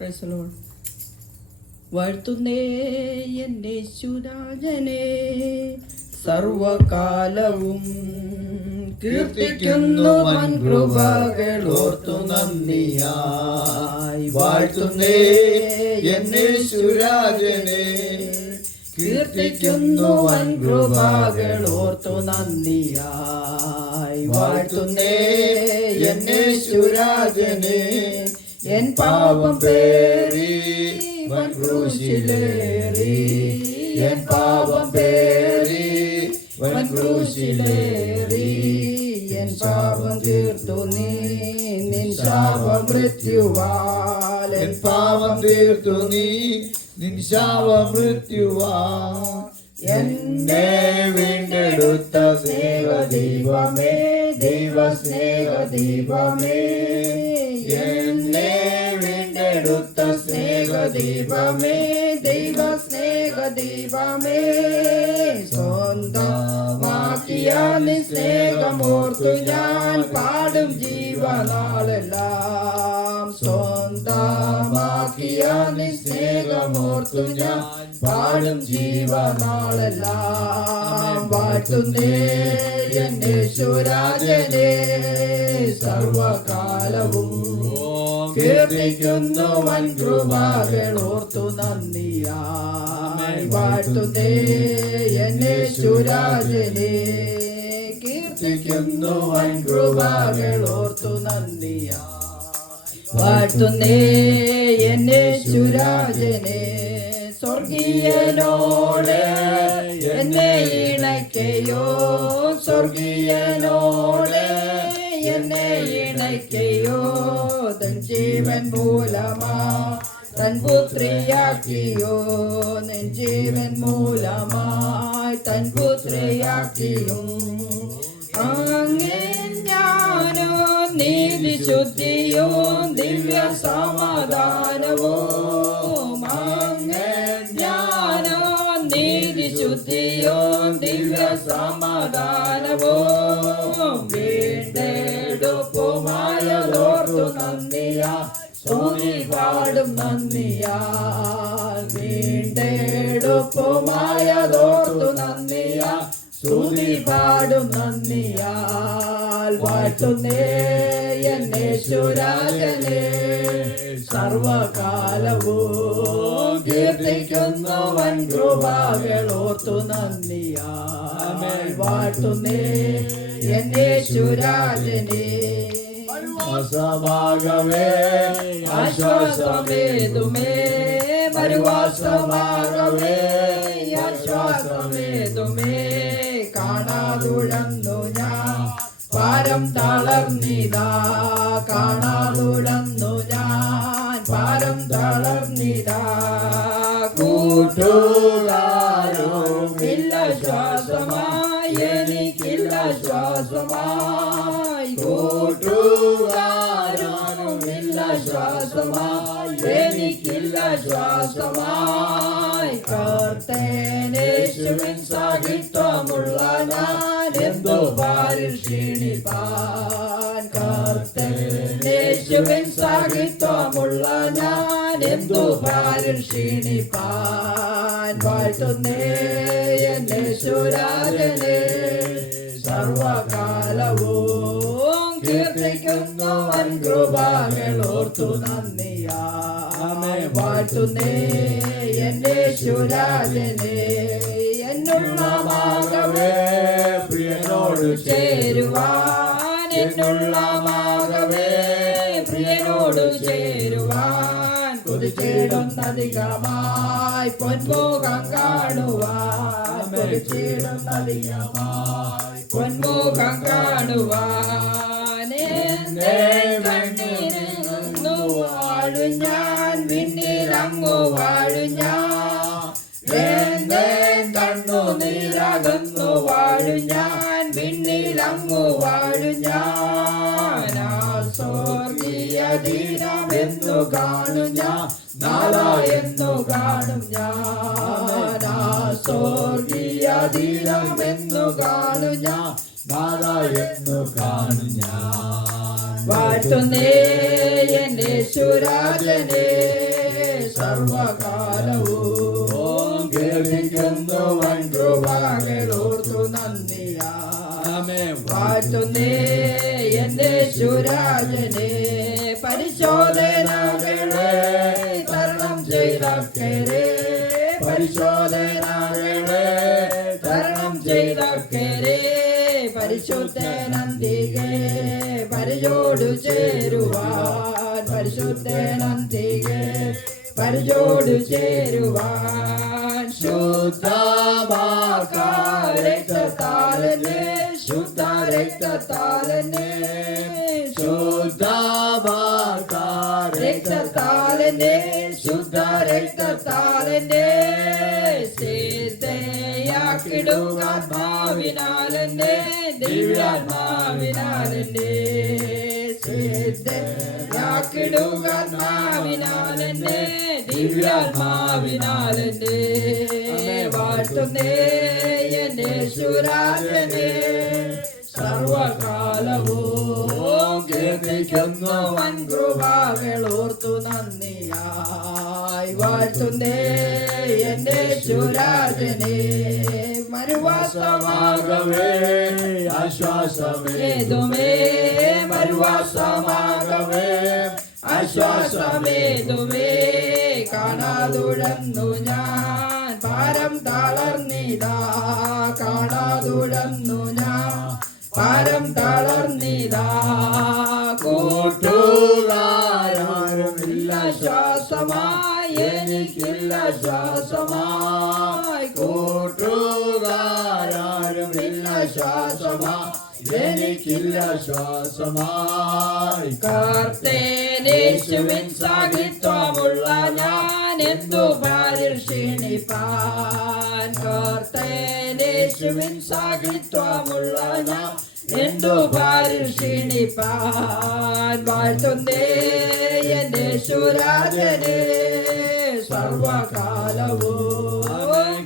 Price load വാഴ്ത്തുന്നേ എന്നെ ശുരാജനെ സർവകാലവും കീർത്തിക്കുന്നു കൃപകളോർത്തു നന്ദിയായി. വാഴ്ത്തുന്നേ എന്നെ സുരാജനെ കീർത്തിക്കുന്നു വൻ കൃപകളോർത്തു നന്ദിയായി. വാഴ്ത്തുന്നേ എന്നെ ശുരാജനെ. എൻ പാപം പേറി ക്രൂശിലേറി. എൻ പാപം പേറി ക്രൂശിലേറി. എൻ പാപം തീർത്തു നീ നിൻ ശാപ മൃത്യുവാൽ എൻ പാപം തീർത്തു നീ നിൻ ശാപ മൃത്യുവാ എന്നെ വീണ്ടെടുത്ത സ്നേഹ ദൈവമേ ദൈവ സ്നേഹ ദൈവമേ ദൈവമേ ദൈവ സ്നേഹ ദൈവമേ സ്വന്തമാക്കിയ നി സ്നേഹമോർത്തു ഞാൻ പാടും ജീവനാളെല്ലാം സ്വന്തമാക്കിയ നി സ്നേഹമോർത്തു ഞാൻ പാടും ജീവനാളെല്ലാം വാഴ്ത്തുന്നേ എന്നെ ശുരാജനെ സർവകാലവും കീർത്തിക്കുന്നു വൻ കൃപകളോർത്തു നന്ദിയായി വാഴ്ത്തുന്നേ എന്നെ ശുരാജനെ കീർത്തിക്കുന്നു വൻ കൃപകളോർത്തു നന്ദിയായി വാഴ്ത്തുന്നേ എന്നെ ശുരാജനെ സ്വർഗീയനോട് എന്നെ ഇണയ്ക്കയോ. സ്വർഗീയനോട് എന്നെ ഇണയ്ക്കയോ. തൻ ജീവൻ മൂലമാ. തൻ പുത്രിയാക്കിയോ നിൻ ജീവൻ മൂലമായി തൻ പുത്രിയാക്കിയും അങ്ങേ ഞാനോ നീതി ശുദ്ധിയോ ദിവ്യ സമാധാനവും അങ്ങേ ഞാനോ നീതി ശുദ്ധിയോ ദിവ്യ സമാധാനവും വീണ്ടെടുപ്പുമായതോർത്തു നന്ദിയാ. സ്തുതി പാടും നന്ദിയാ. വീണ്ടെടുപ്പുമായതോർത്തു നന്ദിയാ. സ്തുതി പാടും നന്ദിയാൽ വാഴ്ത്തുന്നേ എന്നെ ശുരാജനെ. സർവകാലവും കീർത്തിക്കുന്നു വൻ കൃപാകളോത്തു നന്ദിയാൽ വാഴ്ത്തുന്നേ എന്നെ ശുരാജനെ. ആശ്വാസമാകവേ ആശ്വാസമേതുമേ വരുവാസമാകവേ ആശ്വാസമേതുമേ കാണാതുഴന്നു ഞാൻ പാരം തളർന്നിതാ കാണാതുഴന്നു ഞാൻ പാരം തളർന്നിതാ കൂട്ടുകാരും ഇല്ല ശ്വാസമായി എനിക്കില്ല ശ്വാസമായി കൂട്ടുകാരും ഇല്ല ശ്വാസമായി. എനിക്കില്ല ശ്വാസമായി. കർത്തേനേശുവിൻ സാഹിത്യമുള്ള ഞാൻ എന്തോ പാരിൽ ക്ഷീണിപ്പാൻ. കർത്തേനേശുവിൻ സാഹിത്യമുള്ള ഞാൻ എന്തോ പാരിൽ ക്ഷീണിപ്പാൻ. വാഴ്ത്തുന്നേ എന്നെ ശുരാജനെ സർവകാലവും വൻ കൃപകളോർത്തു നന്ദിയാമേ വാഴ്ത്തുന്നേ എന്നെ ശുരാജനെ. എന്നുള്ളമാകവേ പ്രിയനോട് ചേരുവാൻ. എന്നുള്ളമാകവേ പ്രിയനോട് ചേരുവാൻ. കൊതിച്ചിടുന്നധികമായി പൊന്മുഖം കാണുവാൻ. കൊതിച്ചിടുന്നധികമായി പൊന്മുഖം കാണുവാൻ. എന്റെ കണ്ണിരുന്നു വാഴും ഞാൻ പിന്നിലങ്ങു വാഴും ഞാൻ കണ്ണു നീരകന്നു വാഴും ഞാൻ പിന്നിലങ്ങു വാഴും ഞാൻ സ്വർഗീയ ദിനമെന്നു കാണും ഞാൻ നാളായെന്നു കാണും ഞാൻ സ്വർഗീയ ദിനമെന്നു കാണും ഞാൻ നാളെന്നു കാണും ഞാൻ. വാട്ടുന്നേ എന്റെ സുരാജനെ സർവകാലവും ഓം കീർത്തിക്കുന്നു വൻ കൃപകളോർത്തു നന്ദിയാ. ആമേ വാഴ്ത്തുന്നേ എന്റെ സുരാജനെ പരിശോധനകളെ തരണം ചെയ്തക്കരെ പരിശോധനകളെ തരണം ചെയ്തക്കരെ പരിശുദ്ധ നന്ദികെ പരിചോടു ചേരുവാൻ പരിശുദ്ധ നന്ദികെ പരിചോടു ചേരുവാൻ. ശുദ്ധമാക്കാൻ രക്തത്താലനെ ശുദ്ധ രക്തത്താലനെ ശുദ്ധമാക്കാൻ രക്തത്താലനെ ശുദ്ധ രക്തത്താലനെ സീതയാക്കിടുക ആത്മാവിനാലെന്നെ ദിവ്യാത്മാവിനാലെന്നെ. സീതയാക്കിടുക ആത്മാവിനാലെന്നെ ദിവ്യാത്മാവിനാലെന്നെ. വാഴ്ത്തുന്നേ എന്നെ സുരാജനെ സർവകാലവും കീർത്തിക്കുന്നു വൻ കൃപകളോർത്തു നന്ദിയായി. വാഴ്ത്തുന്നേ എന്റെ ശുരാജനെ മരുവാസമാകവേ ആശ്വാസമേ. ആശ്വാസമേ ഏതുമേ മരുവാസമാകവേ ആശ്വാസമേതുമേ കാണാതുഴന്നു ഞാൻ പാരം തളർന്നിതാ. കാണാതുഴന്നു ഞാൻ പാരം തളർന്നിതാ. കൂട്ടുകാരും ശ്വാസമായി എനിക്കില്ല ശ്വാസമായി. കൂട്ടുകാരും ശ്വാസമായി എനിക്കില്ല ശ്വാസമായി. കർത്തേനേശുവിൻ സാഹിത്വമുള്ള ഞാൻ എന്തു ഭാര്യർ ക്ഷീണിപ്പാൻ കർത്തേനേശുവിൻ സാഹിത്വമുള്ള ഞാൻ എന്തു ഭാര്യർ ക്ഷീണിപ്പാൻ വാഴ്ത്തുന്നേ എന്റെ സുരാജനെ സർവകാലവും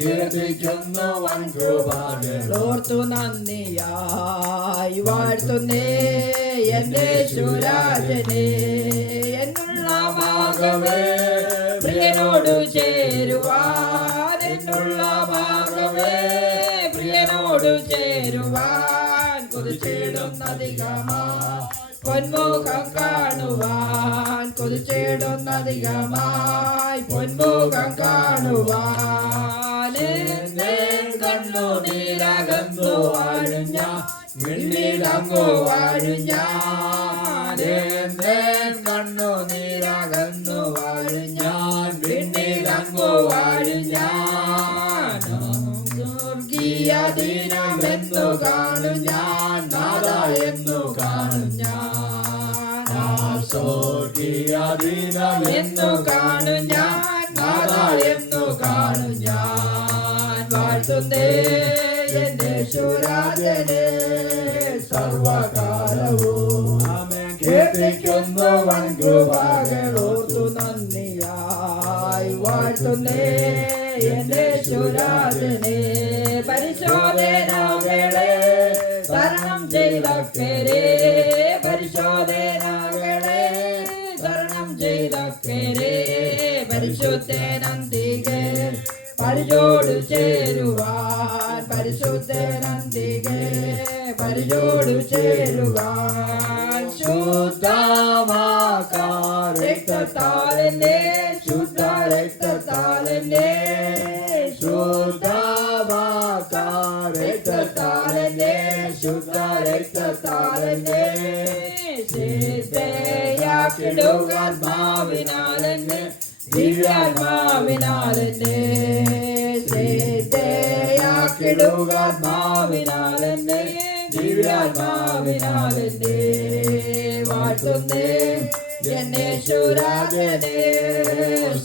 കീർത്തിക്കുന്നു വൻ ഓർത്തു നന്ദിയായി വാഴ്ത്തുന്നേ എന്റെ ശുരാജനെ എന്നുള്ള ഭാഗവേ പ്രിയനോട് ചേരുവാൻ എന്നുള്ള ഭാഗവേ ചേരുവാൻ കൊതിച്ചിടുന്നധികമാ പൊന്മുഖം കാണുവാൻ കൊതിച്ചിടുന്നധികമായി പൊന്മുഖം കാണുവാൻ കണ്ണു നീരകന്നു വാഴുഞ്ഞ ഞാൻ വാഴുഞ്ഞ കണ്ണു നീരകന്നു വാഴും ഞാൻ വിണ്ണിലങ്ങു വാഴും ഞാൻ സ്വർഗീയ ദിനമെന്നു കാണും ഞാൻ. നാഥ എന്നു കാണും ഞാൻ. സ്വർഗീയ ദിനമെന്നു എന്നു കാണും ഞാൻ. നാഥ എന്നു കാണും ഞാൻ. വാഴ്ത്തുന്നേ എന്റെ ശുരാജനെ സർവകാലവും. കീർത്തിക്കുന്നു വൻ കൃപകളോർത്തു നന്ദിയായി. വാഴ്ത്തുന്നേ എന്റെ സുരാജനെ പരിശോധനകളെ തരണം ചെയ്തക്കരെ. പരിശോധനകളെ തരണം ചെയ്തക്കരെ. പരിശുദ്ധനന്തികെ പരിചോട് ചേരുവാൻ. പരിശുദ്ധനന്തികെ പരിചോട് ചേരുവാൻ. ശുദ്ധമാക്കാൻ രക്തത്താലെന്നെ ശുദ്ധ രക്തത്താലെന്നെ. രക്തത്താലെന്നെ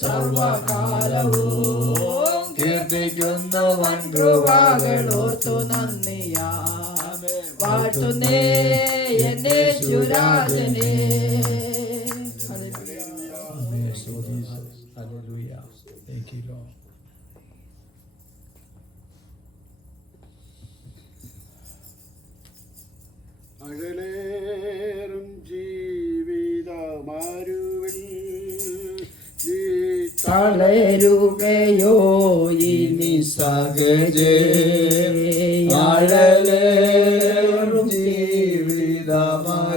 സർവകാലവും കീർത്തിക്കുന്നു വൻ കൃപകളോർത്തു നന്ദിയാ. వాడుతూనే ఎన్నే చూడాలని അകലേറും ജീവിതമാരൂ സകജേ ജീവിതമാ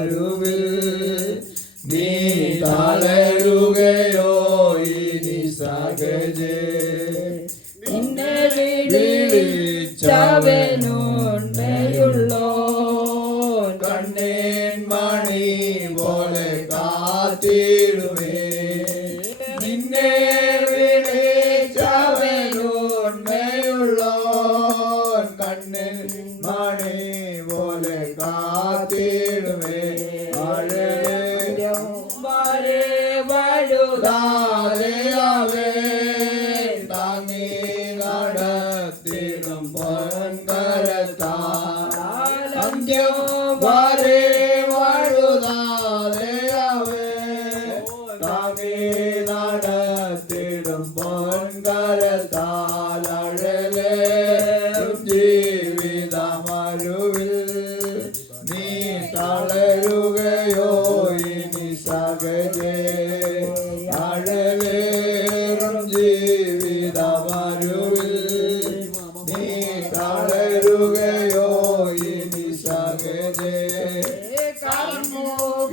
कर्मों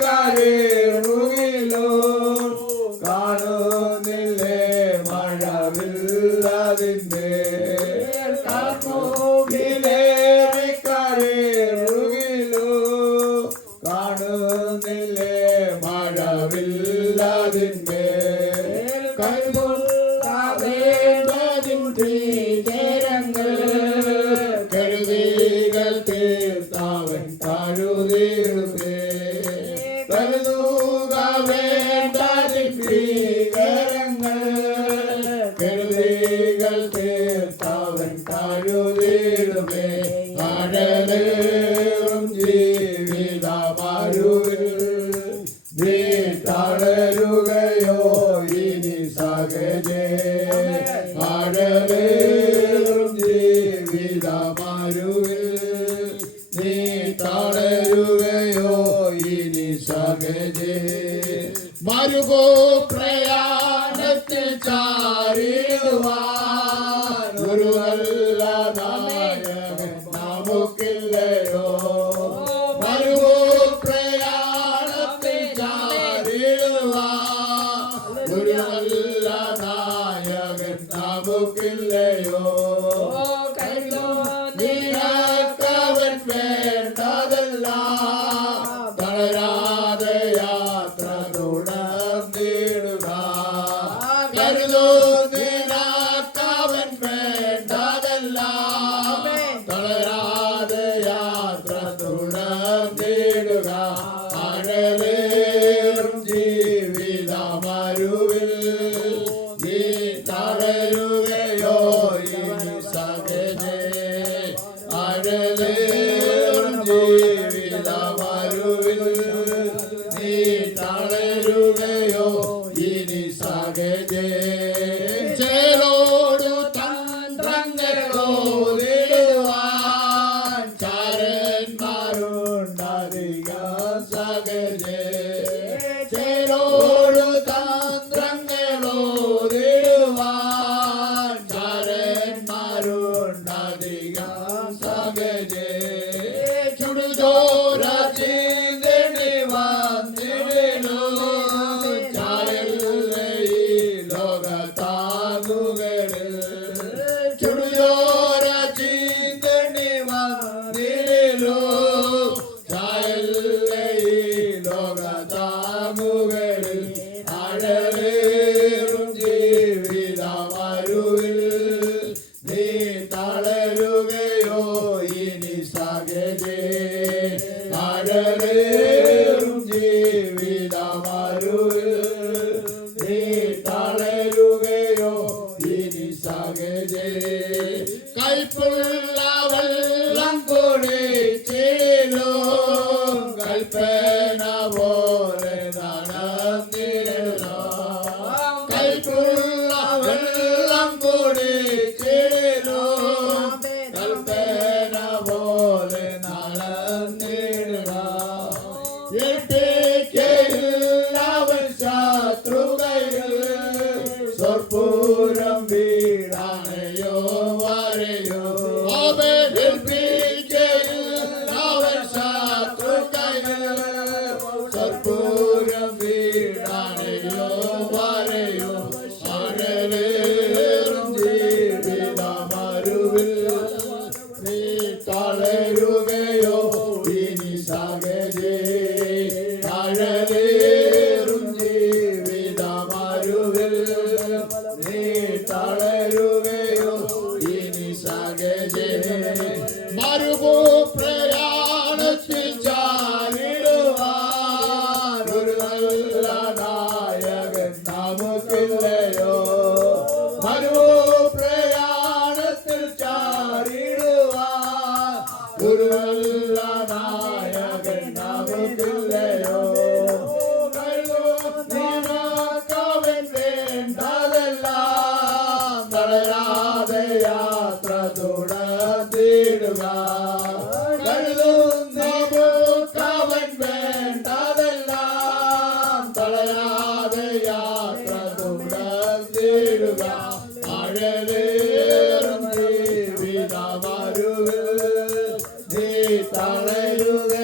करे നഗരങ്ങൾ Sing it. அருவில் Yeah, yeah. ജീവിതമരുവിൽ നീ തളരുകയോ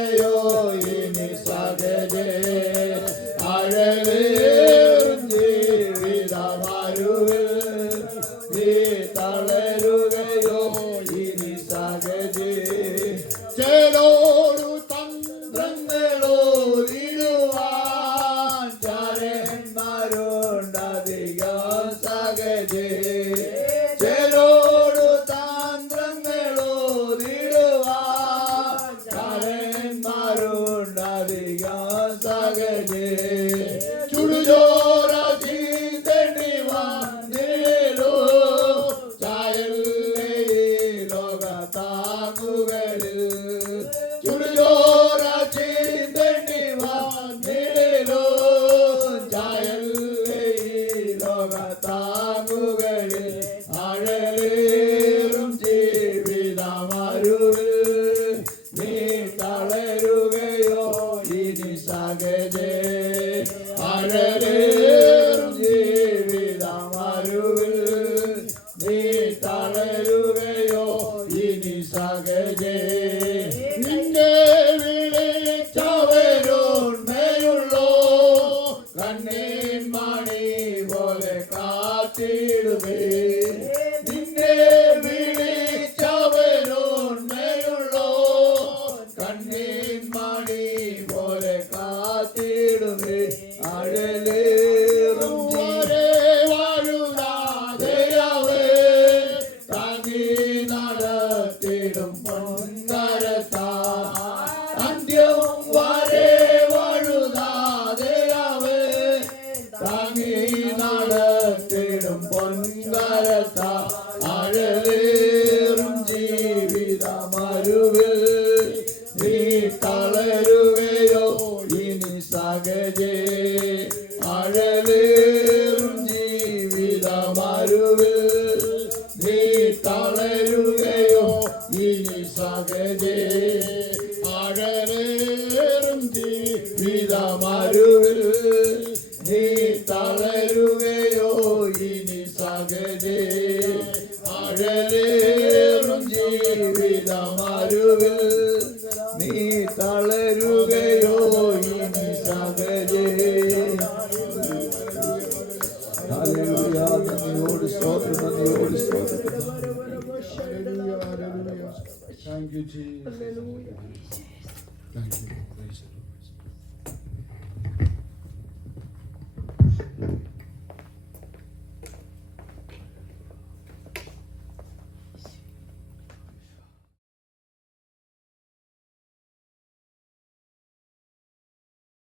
ജീവിതമരുവിൽ